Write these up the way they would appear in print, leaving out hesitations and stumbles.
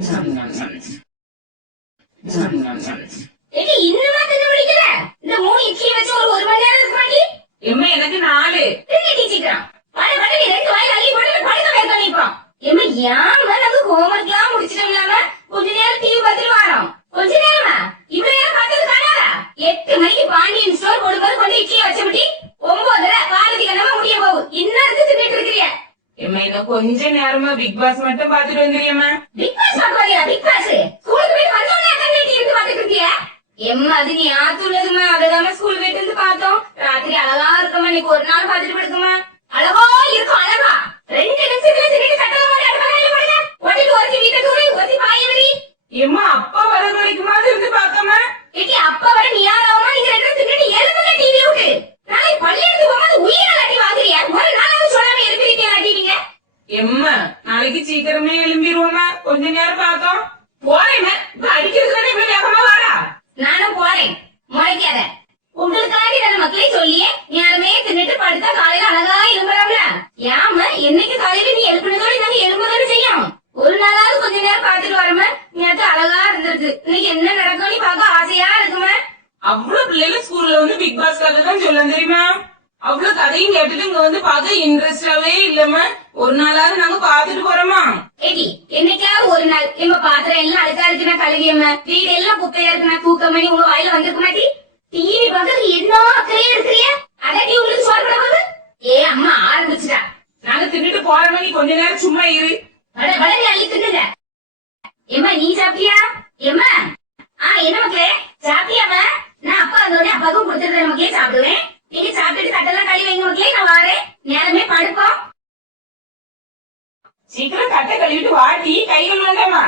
இன்னுமா தின்னு முடிக்கல? இந்த 3 இட்லி வச்சு ஒரு மணி நேரம் இருக்க மாட்டி? எம்மா எனக்கு 4 சீக்கிரம் வட வட 2 வாய் அள்ளி போட்டு படுக்க வைக்க நிப்போம். எம்மா ஏமா நாங்க ஹோம்வொர்க்லாம் முடிச்சிட்டோம்லாம கொஞ்ச நேரம் டிவி பார்த்துட்டு வரோம். கொஞ்ச நேரமா இவ்வளவு நேரம் பார்த்தது காணாதா? 8 மணிக்கு பாண்டியன் ஸ்டோர் போடும்போது கொண்டு இட்லி வச்சபடி 9:30 பாரதி கண்ணமா முடிய போகுது. இன்னும் தின்னுட்டு இருக்கிறிய? எம்மா இன்னும் கொஞ்ச நேரமா பிக் பாஸ் மட்டும் பாத்துட்டு வந்துறியம்மா. பிக் பாஸ் பார்க்க வரியா? பிக் பாஸ் ஸ்கூலுக்கு போய் வந்தோடனே அக்கா டிவி பார்த்துட்டு இருக்கிய? எம்மா அது நீ ஆத்துள்ளதுமா, அதெல்லாம் ஸ்கூல் போயிட்டு வந்து பார்த்தோம். ராத்திரி அழகா இருக்குமா, இன்னைக்கு ஒரு நாள் பார்த்துட்டு படுக்குமா? அழகா இருக்கும் அழகா. 2 நிமிஷத்துல திடீர்னு சட்டம் மாதிரி அடுப்பறையில படுங்க. ஒட்டிட்டு ஒருத்தி வீட்டை தூரு, ஒருத்தி பாயவரி. எம்மா அப்பா வர வரைக்குமாவது இருந்து பாக்கமா. ஏட்டி அப்பா வர நீ யாராவமா? நீங்க 2 திடீர்னு எழுதுங்க டிவி விட்டு. நாளை பள்ளியெடுத்து போகும்போது உயிரை அடி வாங்குறியா? ஒரு நாளாவது சொல்லாம எழுப்பிருக்கீங்க டிவிங்க. எம்மா நாளைக்கு சீக்கிரமே எழும்பிடுவோமா, கொஞ்ச நேரம் பார்த்தோம். போறேன் அடிக்கிறதுக்கு இவ்வளவு வேகமா வாடா. நானும் போறேன், முளைக்காத. உங்களுக்காண்டி தான மக்களே சொல்லியே யாருமே தின்னுட்டு படுத்தா காலையில அழகா எழும்புறாங்களா? ஏமா என்னைக்கு காலையில நீ எழுப்பினதோட நாங்க எழும்புதானே செய்யும். ஒரு நாளாவது கொஞ்ச நேரம் பாத்துட்டு வரமா? நேற்று அழகா இருந்திருக்கு, இன்னைக்கு என்ன நடக்கும் நீ பார்க்க ஆசையா இருக்குமா? அவ்வளவு பிள்ளைகள் ஸ்கூல்ல வந்து பிக் பாஸ் கதை தான் சொல்ல தெரியுமா? அவ்வளவு கதையும் கேட்டுட்டு இங்க வந்து பார்க்க இன்ட்ரெஸ்டாவே இல்லம்மா. ஒரு நாளாவது நாங்க பாத்துட்டு போறோமா? ஏடி என்னைக்காவது ஒரு நாள் எம்ம பாத்திரம் எல்லாம் அழுக்கா இருக்குன்னா கழுவியம்மா, வீடு எல்லாம் குப்பையா இருக்குன்னா தூக்கம் பண்ணி உங்க வாயில வந்திருக்க மாட்டி? டிவி பார்க்கறது என்ன அக்கறையா இருக்கிறிய? அதாட்டி உங்களுக்கு சோறு பண்ண போகுது? ஏ அம்மா ஆரம்பிச்சுட்டா. நாங்க தின்னுட்டு போறோமா, நீ கொஞ்ச நேரம் சும்மா இரு. வடனே அள்ளி தின்னுங்க. எம்மா நீ சாப்பிட்டியா? எம்மா என்ன மக்களே சாப்பிட்டியாமா? நான் அப்பா வந்தோடனே அப்பாவுக்கும் கொடுத்துருந்தேன் மக்களே, சாப்பிடுவேன். நீங்க சாப்பிட்டுட்டு தட்டெல்லாம் கழுவி வைங்க மக்களே, நான் வாரேன். நேரமே படுப்போம். சீக்கிரம் தட்டை கழுவிட்டு வாட்டி, கைகள் வேண்டாமா?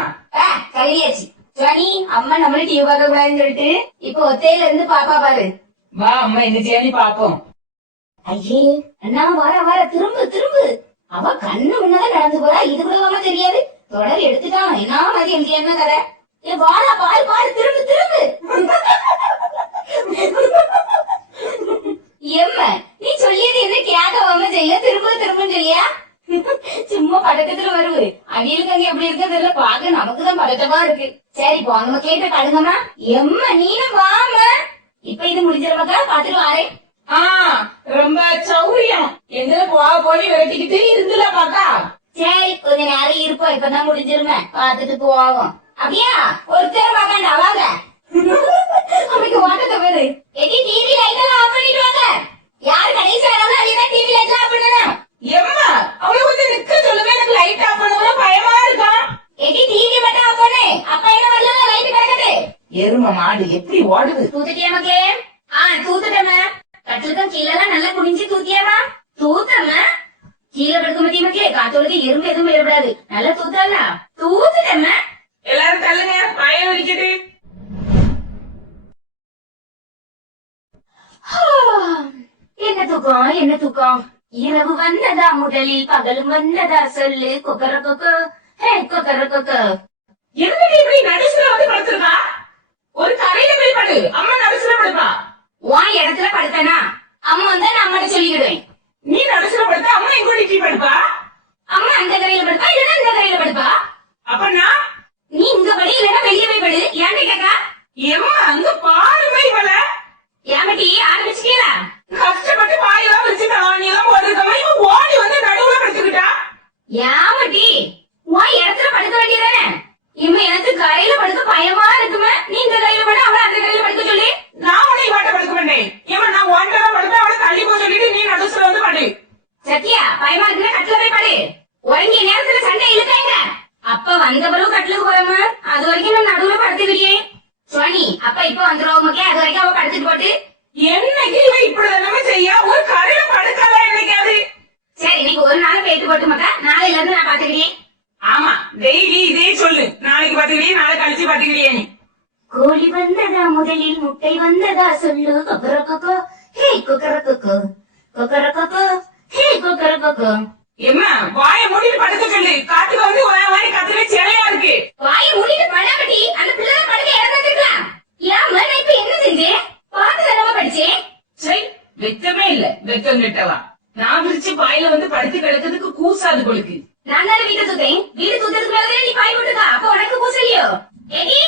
கழுவியாச்சு. சுவாணி அம்மா நம்மள டிவி பார்க்க கூடாதுன்னு சொல்லிட்டு இப்ப ஒத்தையில இருந்து பாப்பா பாரு. வா அம்மா என்ன செய்யணும் பாப்போம். ஐயே அண்ணா வார திரும்பு திரும்பு. அவ கண்ணு முன்னதான் நடந்து போறா, இது கூட தெரியாது. தொடர் எடுத்துட்டான் என்ன மாதிரி எழுதி என்ன கதை? ஏ வாரா பாரு பாரு, திரும்பு திரும்பு. எம்ம நீ சொல்லியது என்ன கேட்காம செய்ய? திரும்ப திரும்பன்னு சொல்லியா? சும்மா பதட்டத்துல வருது. அவியலுக்கு அங்க எப்படி இருக்கிறது பாக்க நமக்குதான் பதட்டமா இருக்கு. சரி போங்க மக்களே கடுங்கம்மா. எம்ம நீனும் வாம. இப்ப இது முடிஞ்சிருமாக்கா, பாத்துட்டு வாரேன். ரொம்ப சௌரியம். எங்களை போய் விரட்டிக்கிட்டு இருந்துல பாக்கா. சரி கொஞ்ச நேரம் இருப்போம், இப்பதான் முடிஞ்சிருமே, பாத்துட்டு போவோம். அப்படியா ஒருத்தர் பாக்காண்டா வாங்க. அவனுக்கு ஓட்டத்தை பேரு. எடி டிவி லைட் எல்லாம் ஆஃப் பண்ணிட்டு வாங்க. யாரு கடைசி வராங்க அதான் டிவி லைட் ஆஃப் பண்ணணும். எம்மா அவளை கொஞ்சம் நிக்க சொல்லுங்க, எனக்கு லைட் ஆஃப் பண்ண பயமா இருக்கா. எடி டிவி மட்டும் ஆஃப் பண்ணு. அப்பா என்ன வரல, லைட் கிடக்குது. எரும மாடு எப்படி ஓடுது. தூத்துட்டியா மக்களே? தூத்துட்டேம்மா. கட்டிலுக்கும் கீழெல்லாம் நல்லா குனிஞ்சு தூத்தியாமா? தூத்தம்மா. கீழே படுக்க மாட்டிய மக்களே, காத்தோளுக்கு எறும்பு எதுவும் விடக்கூடாது. நல்லா தூத்தல தூத்துட்டேம்மா. எல்லாரும் தள்ளுங்க, பயம் வலிக்குது. என்ன தூக்கம் என்ன தூக்கம். இரவு வந்ததா முதலில் பகலும் வந்ததா சொல்லு. கொக்கர கொக்கோ ஹே கொக்கர கொக்கோ. என்னடி இப்படி நடுசுல வந்து படுத்துருக்கா? ஒரு கரையில போய் படு, அம்மா நடுசுல படுப்பா. உன் இடத்துல படுத்தனா அம்மா வந்தா நான் அம்மாட்ட சொல்லிக்கிடுவேன். நீ நடுசுல படுத்தா அம்மா எங்க வீட்டுல படுப்பா. அம்மா அந்த கரையில படுப்பா இல்லன்னா இந்த கரையில படுப்பா. அப்பனா நீ இங்க படி இல்லன்னா வெளியே போய் படு. ஏன்டா கேக்கா? எம்மா அங்க பாருமே இவள. ஏமாட்டி ஆரம்பிச்சுட்டீங்களா? கஷ்டப்பட்டு பாயெல்லாம் வச்சு நீ எல்லாம் போட்டிருக்கமா, இவன் ஓடி வந்து நடுவுல படுத்துக்கிட்டா. ஏமாட்டி உன் இடத்துல படுக்க வேண்டியதானே? இம்மா எனக்கு கரையில படுக்க பயமா இருக்குமே. நீ இந்த கரையில படு, அவளை அந்த கரையில படுக்க சொல்லி. நான் உன்னை வாட்ட படுக்க மாட்டேன். இவன் நான் ஒன்றரை படுப்பேன், அவளை தள்ளி போய் சொல்லிட்டு நீ நடுசுல வந்து படு. சத்தியா பயமா இருக்குன்னா கட்டில போய் படு. உறங்கிய நேரத்துல சண்டை இழுக்காங்க. அப்ப வந்த பிறகு கட்டிலுக்கு போறோமா, அது வரைக்கும் நான் நடுவுல படுத்துக்கிட்டே. சுவாணி அப்ப இப்ப வந்துருவோம் மக்களே, அது வரைக்கும் அவ படுத்துட்டு போட்டு. என்னைக்கு இவன் இப்படி தானே செய்ய? ஒரு கரையில படுக்காத என்னைக்காது. சரி இன்னைக்கு ஒரு நாள் போயிட்டு போட்டு மக்கா, நாளையில இருந்து நான் பாத்துக்கிறேன். ஆமா டெய்லி இதே சொல்லு, நாளைக்கு பாத்துக்கிறேன் நாளை கழிச்சு பாத்துக்கிறியா நீ. கோழி வந்ததா முதலில் முட்டை வந்ததா சொல்லு. கொக்கர கொக்கோ ஹே கொக்கர கொக்கோ கொக்கர கொக்கோ ஹே கொக்கர கொக்கோ. எம்மா வாயை மூடிட்டு படுக்க சொல்லு, காத்துக்கு வந்து வாய் கத்துவே சிலையா இருக்கு. வாயை மூடிட்டு படாமட்டி அந்த பிள்ளை படுக்க இறந்துருக்கலாம். ஏன் நான் இப்ப என்ன செஞ்சேன்? பாத்து தரமா படிச்சேன். சரி வெக்கமே இல்ல, வெக்கம் கெட்டவா. நான் விரிச்சு பாயில வந்து படுத்து கிடக்கிறதுக்கு கூசாது கொழுக்கு. நான் தானே வீட்டை தூத்தேன். வீடு தூத்ததுக்கு மேலே நீ பாய் போட்டுக்கா, அப்ப உனக்கு ஏடி